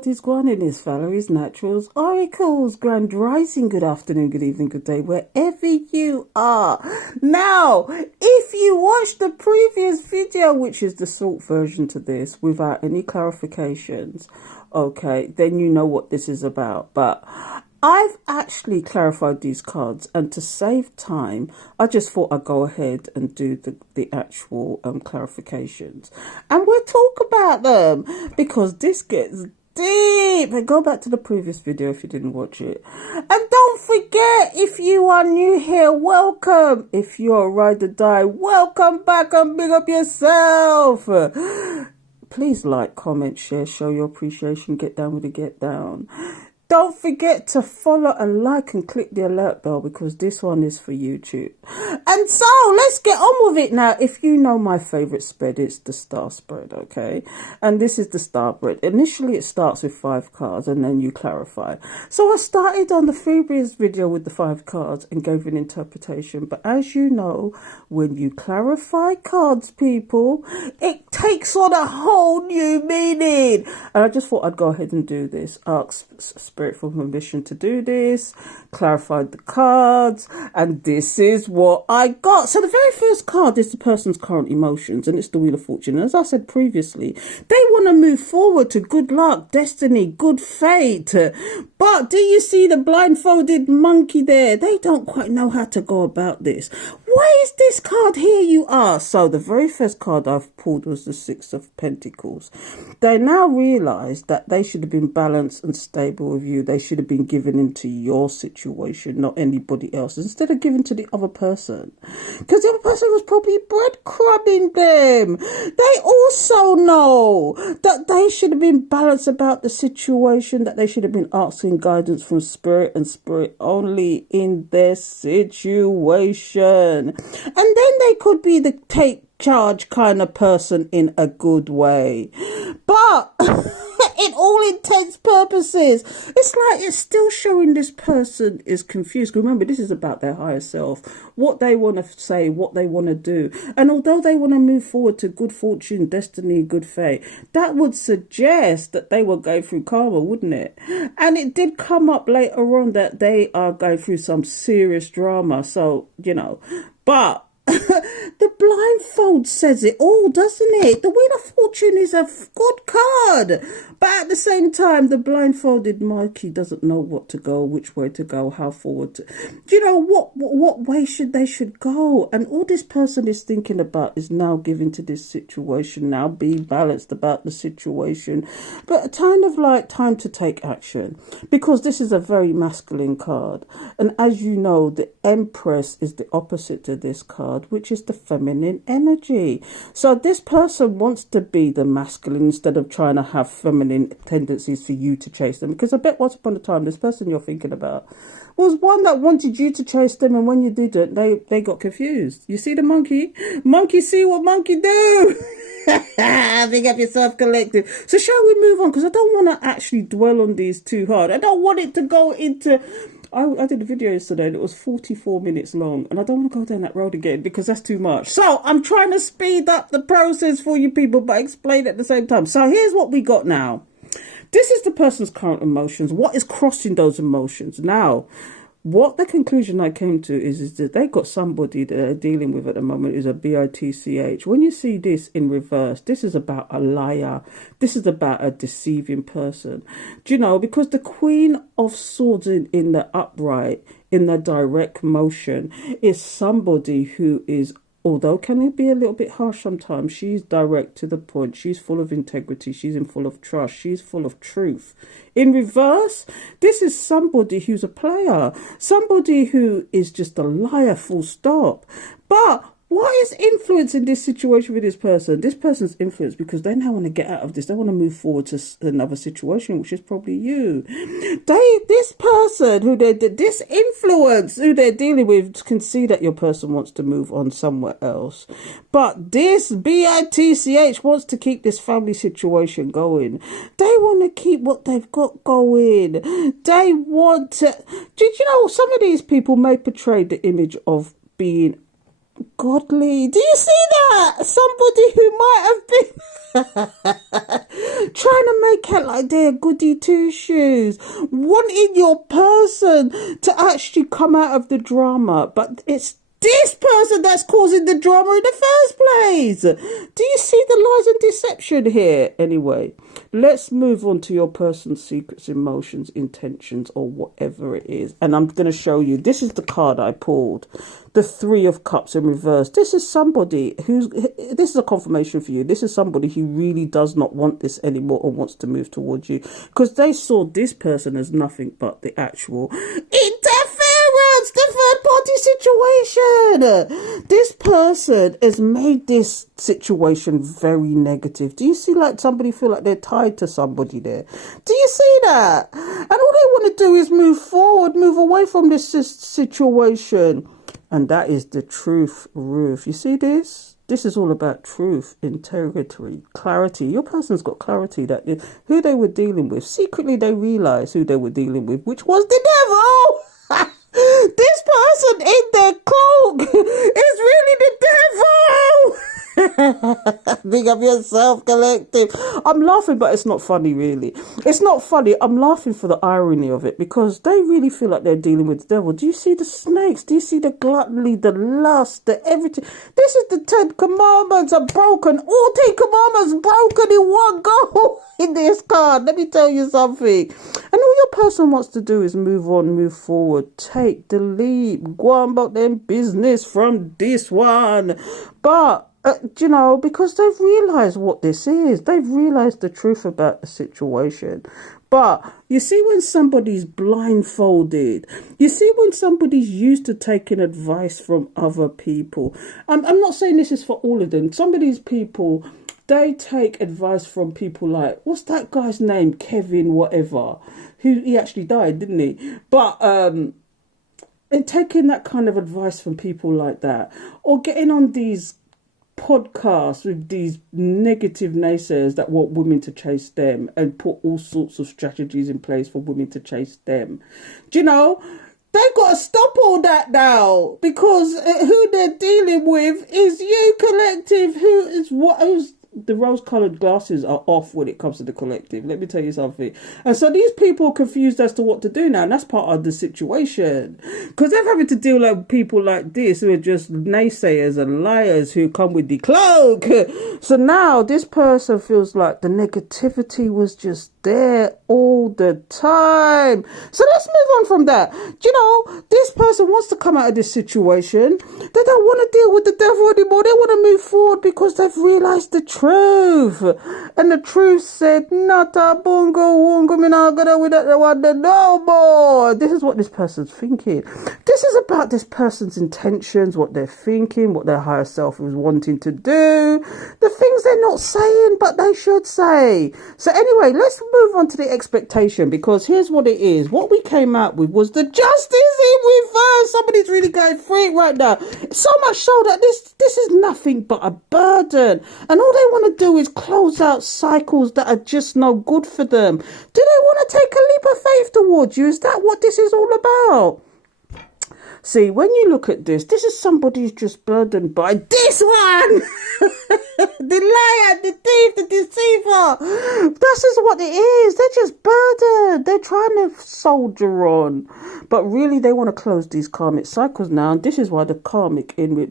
what is going on in this Valerie's Naturals Oracles. Grand Rising, good afternoon, good evening, good day, wherever you are. Now, if you watched the previous video, which is the short version to this, without any clarifications, okay, then you know what this is about. But I've actually clarified these cards, and to save time, I just thought I'd go ahead and do the actual clarifications. And we'll talk about them, because this gets deep. And go back to the previous video if you didn't watch it. And don't forget, if you are new here, welcome. If you're a ride or die, welcome back and big up yourself. Please like, comment, share, show your appreciation, get down with the get down. Don't forget to follow and like and click the alert bell, because this one is for YouTube. And so let's get on with it now. If you know my favorite spread, it's the star spread, okay? And this is the star spread. Initially it starts with 5 cards and then you clarify. So I started on the previous video with the 5 cards and gave an interpretation. But as you know, when you clarify cards, people, it takes on a whole new meaning. And I just thought I'd go ahead and do this. Ask Spirit for permission to do this, clarified the cards, and this is what I got. So the very first card is the person's current emotions, and it's the Wheel of Fortune. And as I said previously, they want to move forward to good luck, destiny, good fate. But do you see the blindfolded monkey there? They don't quite know how to go about this. Why is this card here, you ask? So the very first card I've pulled was the 6 of Pentacles. They now realise that they should have been balanced and stable with you. They should have been given into your situation, not anybody else, instead of giving to the other person. Because the other person was probably breadcrumbing them. They also know that they should have been balanced about the situation, that they should have been asking guidance from Spirit and Spirit only in their situation. And then they could be the take charge kind of person in a good way. But in all intents purposes, it's like it's still showing this person is confused. Remember, this is about their higher self, what they want to say, what they want to do. And although they want to move forward to good fortune, destiny, good fate, that would suggest that they will go through karma, wouldn't it? And it did come up later on that they are going through some serious drama. So, you know, but the blindfold says it all, doesn't it? The Wheel of Fortune is a good card, but at the same time, the blindfolded monkey doesn't know what to go, which way to go, how forward to, you know, what way they should go. And all this person is thinking about is now giving to this situation, now be balanced about the situation, but kind of like time to take action, because this is a very masculine card. And as you know, the Empress is the opposite to this card, which is the feminine energy. So this person wants to be the masculine instead of trying to have feminine tendencies for you to chase them. Because I bet once upon a time, this person you're thinking about was one that wanted you to chase them, and when you didn't, they got confused. You see the monkey? Monkey see what monkey do. Big up yourself, collective. So shall we move on? Because I don't want to actually dwell on these too hard. I don't want it to go into... I did a video yesterday and it was 44 minutes long, and I don't want to go down that road again because that's too much. So I'm trying to speed up the process for you people, but explain at the same time. So here's what we got now. This is the person's current emotions. What is crossing those emotions? Now, what the conclusion I came to is that they got somebody that they're dealing with at the moment is a bitch. When you see this in reverse, this is about a liar. This is about a deceiving person. Do you know, because the Queen of Swords in the upright, in the direct motion, is somebody who is, although can it be a little bit harsh sometimes, she's direct to the point. She's full of integrity. She's full of trust. She's full of truth. In reverse, this is somebody who's a player. Somebody who is just a liar, full stop. But what is influencing this situation with this person? This person's influence because they now want to get out of this. They want to move forward to another situation, which is probably you. This person this influence who they're dealing with can see that your person wants to move on somewhere else. But this bitch wants to keep this family situation going. They want to keep what they've got going. They want to... Did you know some of these people may portray the image of being godly. Do you see that? Somebody who might have been trying to make out like they're goody two shoes, wanting your person to actually come out of the drama, but it's this person that's causing the drama in the first place. Do you see the lies and deception here? Anyway, let's move on to your person's secrets, emotions, intentions, or whatever it is. And I'm going to show you. This is the card I pulled. The Three of Cups in reverse. This is somebody this is a confirmation for you. This is somebody who really does not want this anymore or wants to move towards you, because they saw this person as nothing but the actual interference, the third party situation. This person has made this situation very negative. Do you see, like, somebody feel like they're tied to somebody there? Do you see that? And all they want to do is move forward, move away from this situation. And that is the truth, Ruth. You see this? This is all about truth, integrity, clarity. Your person's got clarity that who they were dealing with. Secretly, they realised who they were dealing with, which was the devil. This person in their cloak is really the devil. Big up yourself, collective. I'm laughing, but it's not funny, really. It's not funny. I'm laughing for the irony of it, because they really feel like they're dealing with the devil. Do you see the snakes? Do you see the gluttony, the lust, the everything? This is the 10 commandments are broken. All 10 commandments broken in one go in this card. Let me tell you something. And all your person wants to do is move on, move forward, take the leap, go on about their business from this one. But you know, because they've realised what this is. They've realised the truth about the situation. But you see, when somebody's blindfolded, you see when somebody's used to taking advice from other people. I'm not saying this is for all of them. Some of these people, they take advice from people like, what's that guy's name? Kevin whatever. He actually died, didn't he? But and taking that kind of advice from people like that, or getting on these podcasts with these negative naysayers that want women to chase them and put all sorts of strategies in place for women to chase them. Do you know, they've got to stop all that now, because who they're dealing with is you, collective, who's the rose-coloured glasses are off when it comes to the collective. Let me tell you something. And so these people are confused as to what to do now, and that's part of the situation, because they're having to deal with people like this who are just naysayers and liars who come with the cloak. So now this person feels like the negativity was just there all the time. So let's move on from that. Do you know, this person wants to come out of this situation. They don't want to deal with the devil anymore. They want to move forward because they've realised the truth. And the truth said, Nata bungo wungo minagada with that one no more. This is what this person's thinking. This is about this person's intentions, what they're thinking, what their higher self is wanting to do, the things they're not saying but they should say. So anyway, let's move on to the expectation, because here's what it is. What we came out with was the justice in reverse. Somebody's really going free right now. So much so that this is nothing but a burden, and all they want to do is close out cycles that are just no good for them. Do they want to take a leap of faith towards you? Is that what this is all about? See, when you look at this is somebody who's just burdened by this one. The liar, the thief, the deceiver. This is what it is. They're just burdened. They're trying to soldier on. But really, they want to close these karmic cycles now. And this is why the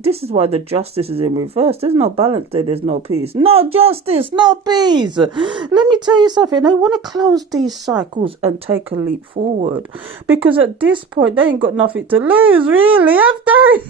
this is why the justice is in reverse. There's no balance there. There's no peace. No justice, no peace. Let me tell you something. They want to close these cycles and take a leap forward. Because at this point, they ain't got nothing to lose, really, have they?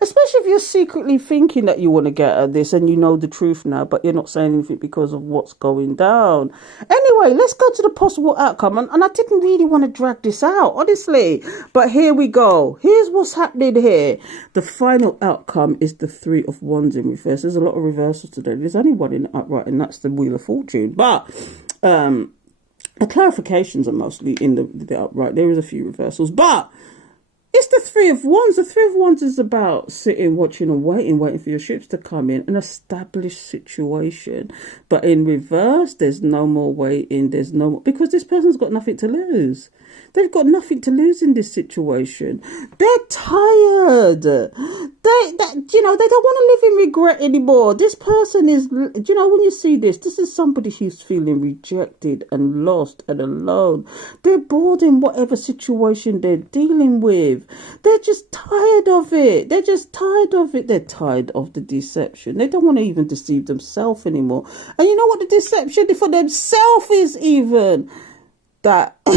Especially if you're secretly thinking that you want to get at this and you know the truth now, but you're not saying anything because of what's going down. Anyway, let's go to the possible outcome. And I didn't really want to drag this out, honestly. But here we go. Here's what's happening here. The final outcome is the Three of Wands in reverse. There's a lot of reversals today. There's only one in the upright, and that's the Wheel of Fortune. But the clarifications are mostly in the upright. There is a few reversals, but it's the Three of Wands. The Three of Wands is about sitting, watching and waiting for your ships to come in, an established situation. But in reverse, there's no more waiting. There's no more, because this person's got nothing to lose. They've got nothing to lose in this situation. They're tired. They don't want to live in regret anymore. This person is, when you see this is somebody who's feeling rejected and lost and alone. They're bored in whatever situation they're dealing with. They're just tired of it. They're tired of the deception. They don't want to even deceive themselves anymore. And you know what the deception for themselves is even? That I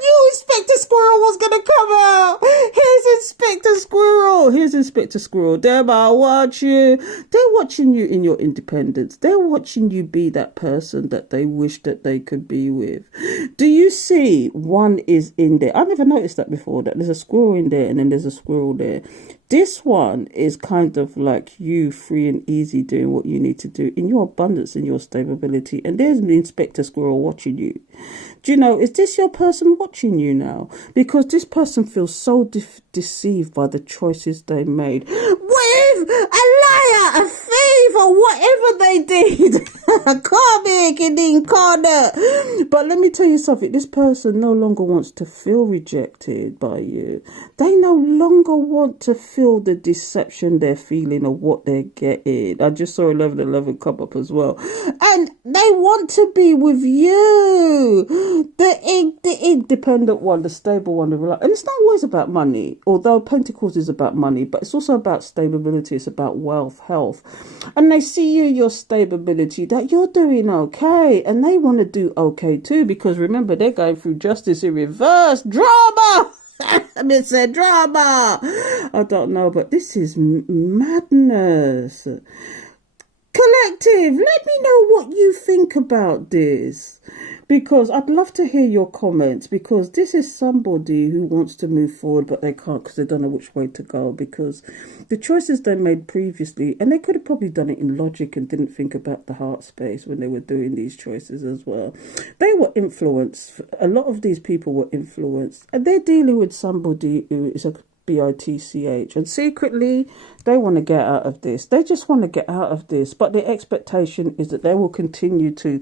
knew Inspector Squirrel was gonna come out. Here's Inspector Squirrel. Them I watch you. They're watching you in your independence. They're watching you be that person that they wish that they could be with. Do you see one is in there? I never noticed that before, that there's a squirrel in there and then there's a squirrel there. This one is kind of like you, free and easy, doing what you need to do in your abundance and your stability. And there's the Inspector Squirrel watching you. Do you know, is this your person watching you now? Because this person feels so deceived by the choices they made. With a liar, a thief, or whatever they did. Comic and incarnate. But let me tell you something. This person no longer wants to feel rejected by you. They no longer want to feel the deception they're feeling or what they're getting. I just saw 1111 come up as well. And they want to be with you. The independent one, the stable one, and it's not always about money, although Pentacles is about money, but it's also about stability. It's about wealth, health. And they see you, your stability, that you're doing okay, and they want to do okay too, because remember, they're going through justice in reverse. Drama! I said drama. I don't know, but this is madness. Collective, let me know what you think about this, because I'd love to hear your comments, because this is somebody who wants to move forward but they can't because they don't know which way to go, because the choices they made previously, and they could have probably done it in logic and didn't think about the heart space when they were doing these choices as well. They were influenced. A lot of these people were influenced, and they're dealing with somebody who is a BITCH, and secretly they want to get out of this. They just want to get out of this, but the expectation is that they will continue to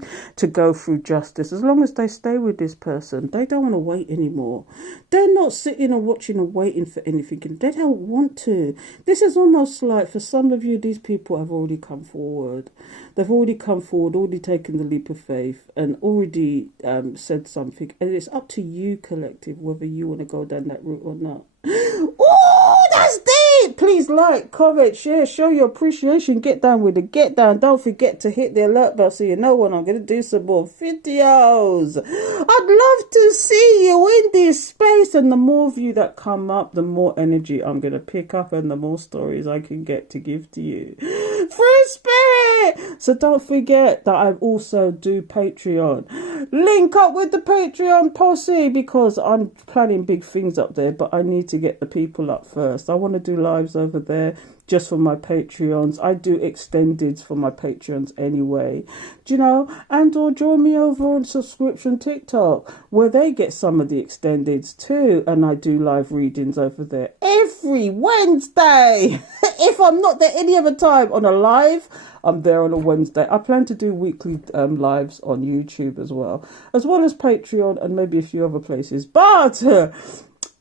go through justice as long as they stay with this person. They don't want to wait anymore. They're not sitting and watching and waiting for anything, and they don't want to. This is almost like, for some of you, these people have already come forward. They've already come forward, already taken the leap of faith, and already said something, and it's up to you, collective, whether you want to go down that route or not. Oh, that's deep. Please like, comment, share, show your appreciation. Get down with it. Get down. Don't forget to hit the alert bell so you know when I'm going to do some more videos. I'd love to see you in this space, and the more of you that come up, the more energy I'm going to pick up and the more stories I can get to give to you. Free spirit. So don't forget that I also do Patreon. Link up with the Patreon posse, because I'm planning big things up there, but I need to get the people up first. I want to do lives over there just for my Patreons. I do extendeds for my Patreons anyway, do you know? And or join me over on Subscription TikTok, where they get some of the extendeds too, and I do live readings over there every Wednesday. If I'm not there any other time on a live, I'm there on a Wednesday. I plan to do weekly lives on YouTube as well as Patreon and maybe a few other places, but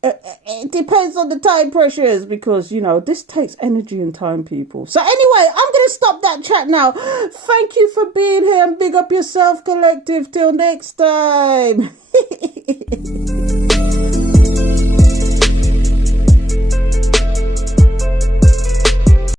it depends on the time pressures, because, you know, this takes energy and time, people. So anyway, I'm going to stop that chat now. Thank you for being here, and big up yourself, collective. Till next time.